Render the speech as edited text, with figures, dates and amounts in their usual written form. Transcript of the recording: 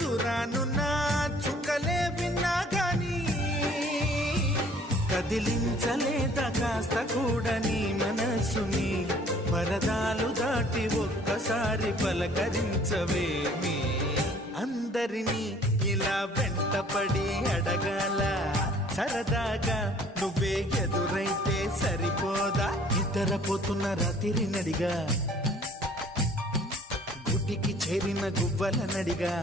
దురానున్న చుక్కలే విన్నా గాని కదిలించలేదా కాస్త కూడా నీ మనసుని పరదాలు దాటి ఒక్కసారి పలకరించవేమి అందరినీ ఇలా వెంటపడి అడగాల సరదాగా నువ్వే ఎదురైతే సరిపోదా నిద్రపోతున్న రాత్రి నడిగా గుడికి చేరిన గువ్వల నడిగా